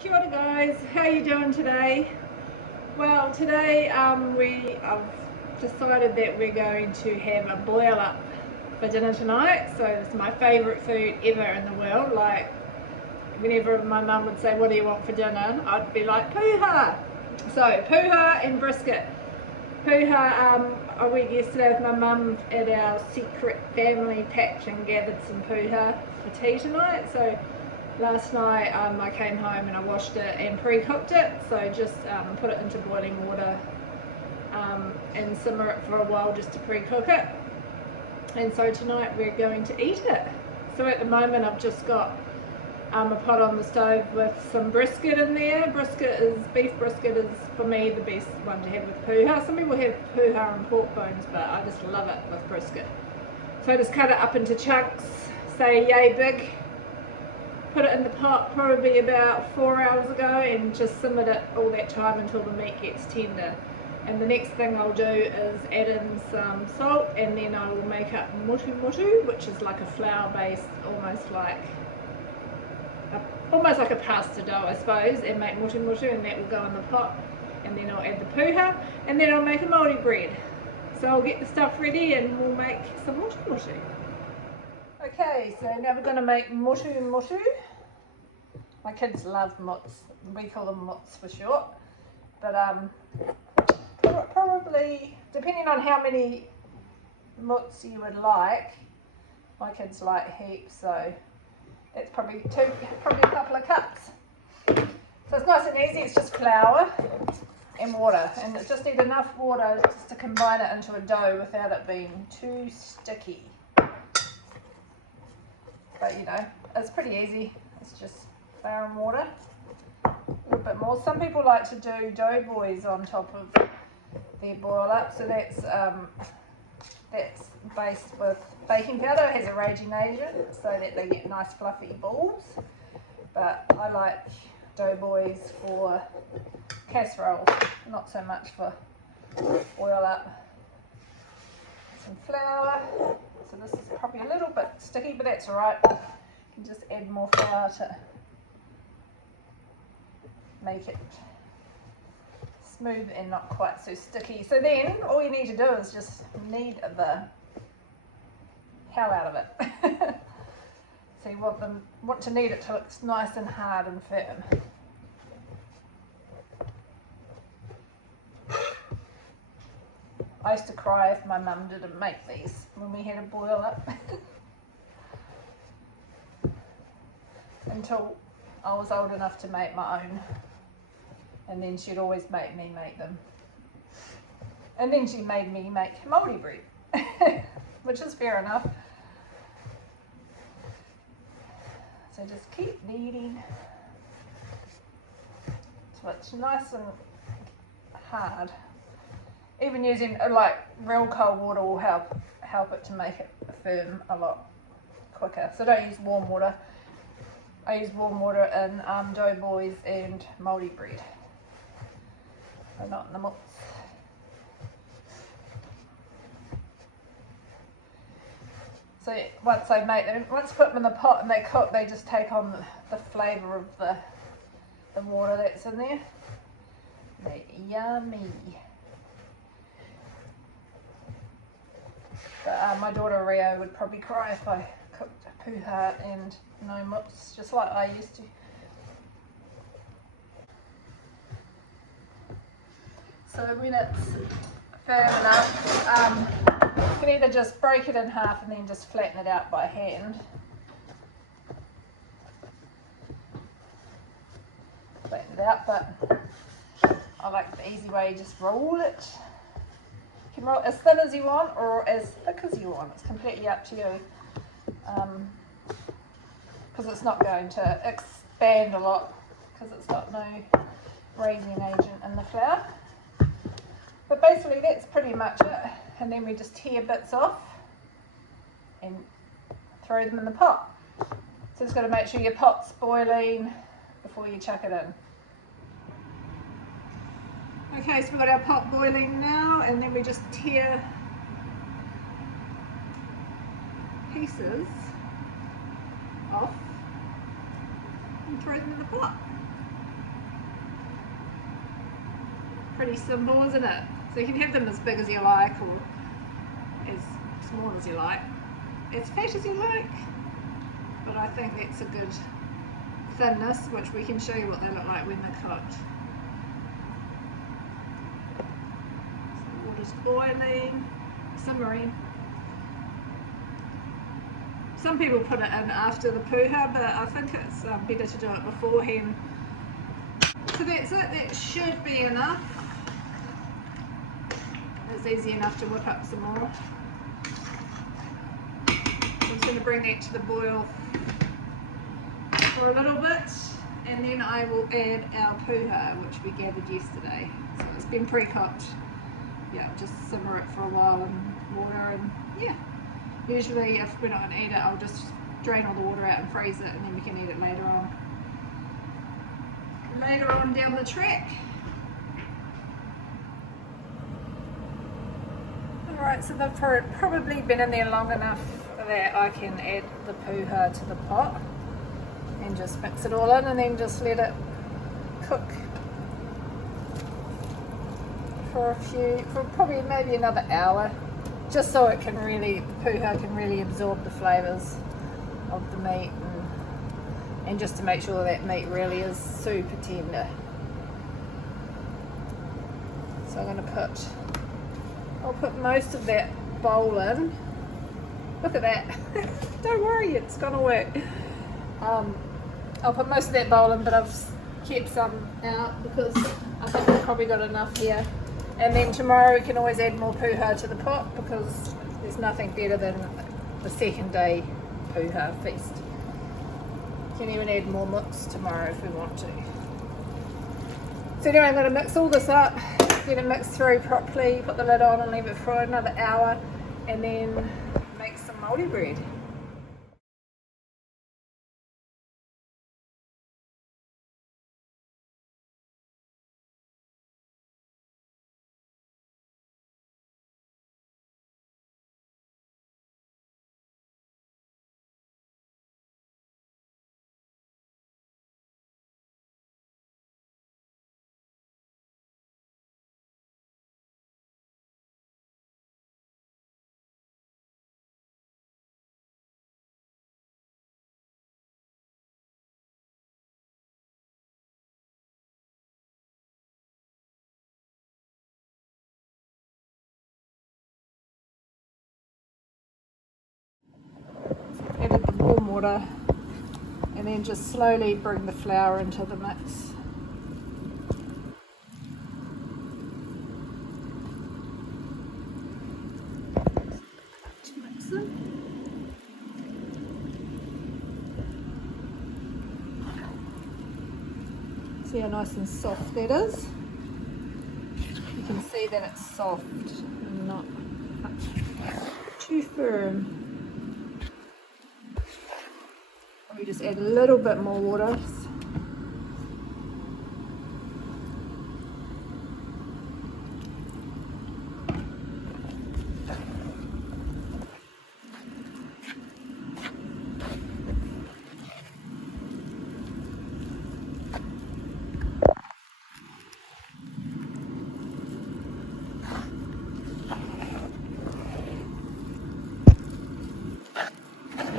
Kia ora guys, how are you doing today? Well, today I've decided that we're going to have a boil up for dinner tonight. So it's my favourite food ever in the world. Like whenever my mum would say, what do you want for dinner? I'd be like, Puha! So Puha and brisket. Puha, I went yesterday with my mum at our secret family patch and gathered some Puha for tea tonight. So last night I came home and I washed it and pre-cooked it, so just put it into boiling water and simmer it for a while just to pre-cook it. And so tonight we're going to eat it. So at the moment I've just got a pot on the stove with some brisket in there. Beef brisket is for me the best one to have with Puha. Some people have Puha and pork bones, but I just love it with brisket. So I just cut it up into chunks, say yay big. Put it in the pot probably about 4 hours ago and just simmered it all that time until the meat gets tender. And the next thing I'll do is add in some salt, and then I will make up motumotu, which is like a flour based, almost like a pasta dough I suppose, and make motumotu, and that will go in the pot. And then I'll add the Puha, and then I'll make a Maori bread. So I'll get the stuff ready and we'll make some motumotu. Okay, so now we're going to make motumotu. My kids love mots. We call them mots for short. But probably, depending on how many mots you would like, my kids like heaps, so that's probably a couple of cups. So it's nice and easy. It's just flour and water, and it just need enough water just to combine it into a dough without it being too sticky. But you know, it's pretty easy. It's just flour and water. A little bit more. Some people like to do doughboys on top of their boil up. So that's based with baking powder. It has a raging agent so that they get nice fluffy balls. But I like doughboys for casseroles, not so much for boil up. Some flour. So this is probably a little bit sticky, but that's alright. You can just add more flour to make it smooth and not quite so sticky. So then all you need to do is just knead the hell out of it. So you want to knead it till it's nice and hard and firm. I used to cry if my mum didn't make these when we had a boil up. Until I was old enough to make my own. And then she'd always make me make them. And then she made me make Maori bread, which is fair enough. So just keep kneading so it's nice and hard. Even using like real cold water will help it to make it firm a lot quicker. So don't use warm water. I use warm water in doughboys and Maori bread. So not in the mots. So once I make them, once I put them in the pot and they cook, they just take on the flavour of the water that's in there. They're yummy. But my daughter Rio would probably cry if I cooked Puha and no mots, just like I used to. So when it's firm enough, you can either just break it in half and then just flatten it out by hand. Flatten it out, but I like the easy way, you just roll it. You can roll as thin as you want or as thick as you want, it's completely up to you. Because it's not going to expand a lot because it's got no raising agent in the flour. But basically that's pretty much it, and then we just tear bits off and throw them in the pot. So just got to make sure your pot's boiling before you chuck it in. Okay, so we've got our pot boiling now, and then we just tear pieces off and throw them in the pot. Pretty simple, isn't it? So you can have them as big as you like or as small as you like, as fat as you like, but I think that's a good thinness, which we can show you what they look like when they're cooked. So water's boiling, simmering. Some people put it in after the puha, but I think it's better to do it beforehand. So that's it, that should be enough. It's easy enough to whip up some more. I'm just going to bring that to the boil for a little bit, and then I will add our puha, which we gathered yesterday. So it's been pre-cooked. Yeah, just simmer it for a while in water, and yeah. Usually if we're not going to eat it, I'll just drain all the water out and freeze it, and then we can eat it later on. Later on down the track. Alright, so they've probably been in there long enough that I can add the puha to the pot and just mix it all in, and then just let it cook for probably maybe another hour, just so it can really, the puha can really absorb the flavours of the meat, and just to make sure that meat really is super tender. So I'll put most of that bowl in. Look at that. Don't worry, it's gonna work. I'll put most of that bowl in, but I've kept some out because I think we've probably got enough here. And then tomorrow we can always add more puha to the pot, because there's nothing better than the second day puha feast. Can even add more mix tomorrow if we want to. So anyway, I'm going to mix all this up, get it mixed through properly, put the lid on and leave it for another hour, and then make some Māori bread. Added the warm water, and then just slowly bring the flour into the mix. Mix it. See how nice and soft that is? You can see that it's soft and not too firm. We just add a little bit more water.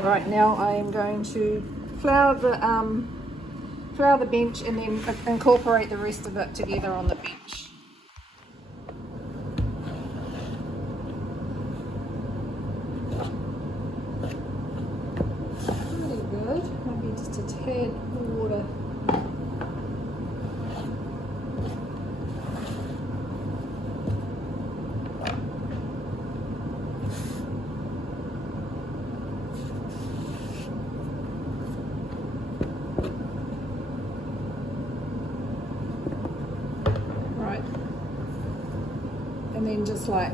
Right, now I am going to flour the bench and then incorporate the rest of it together on the bench. Really good. Maybe just a tad more water. And then just like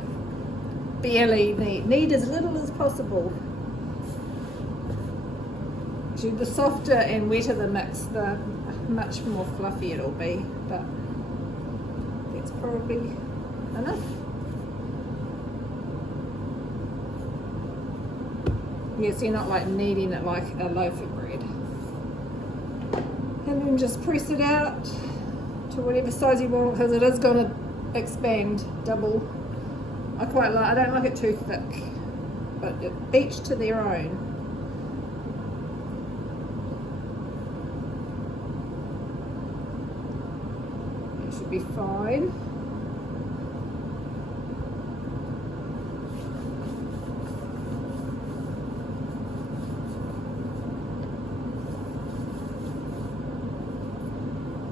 barely knead as little as possible. Actually, the softer and wetter the mix, the much more fluffy it'll be, but that's probably enough. Yeah, so you're not like kneading it like a loaf of bread. And then just press it out to whatever size you want, because it is going to expand, double. I don't like it too thick, but each to their own. It should be fine.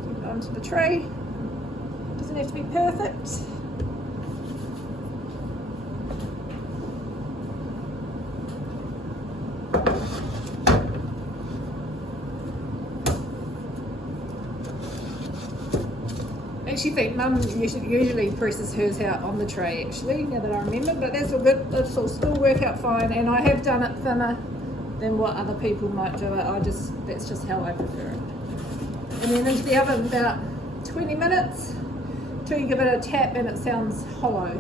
Put it onto the tray. Doesn't have to be perfect. I actually think Mum usually presses hers out on the tray actually, now that I remember, but that's all good. This will still work out fine, and I have done it thinner than what other people might do it. That's just how I prefer it. And then into the oven about 20 minutes till you give it a tap and it sounds hollow.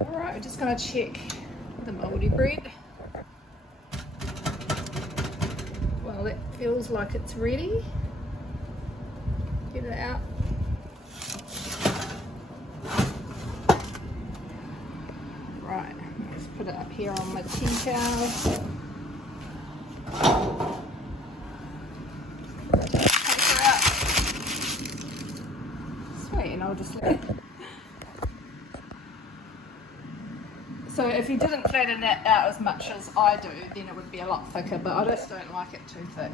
Alright, we're just going to check the Māori bread. Well, it feels like it's ready. Get it out. Right, let's put it up here on my tea towel. Take her out. Sweet, and I'll just let it. So if you didn't flatten that out as much as I do, then it would be a lot thicker, but I just don't like it too thick.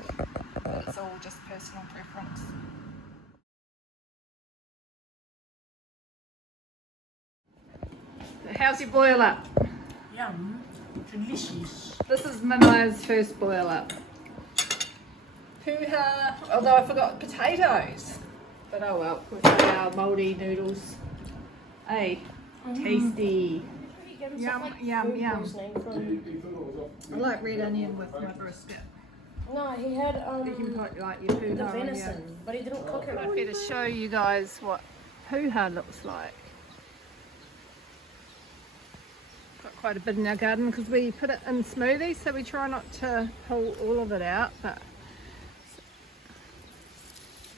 But it's all just personal preference. So how's your boil up? Yum, delicious. This is Mama's first boil up. Puha, although I forgot potatoes. But oh well, we've got our Māori noodles. Hey, tasty. Yum, yum, yum. I like red onion with my brisket. No, he had You can put like your puha the on venison, here. but he didn't cook it I'd right. better show you guys what puha looks like. Got quite a bit in our garden because we put it in smoothies, so we try not to pull all of it out, but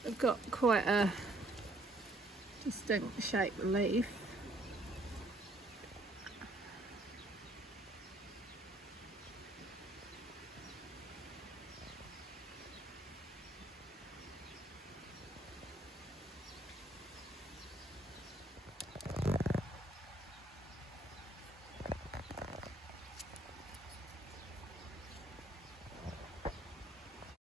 we've got quite a distinct shaped leaf.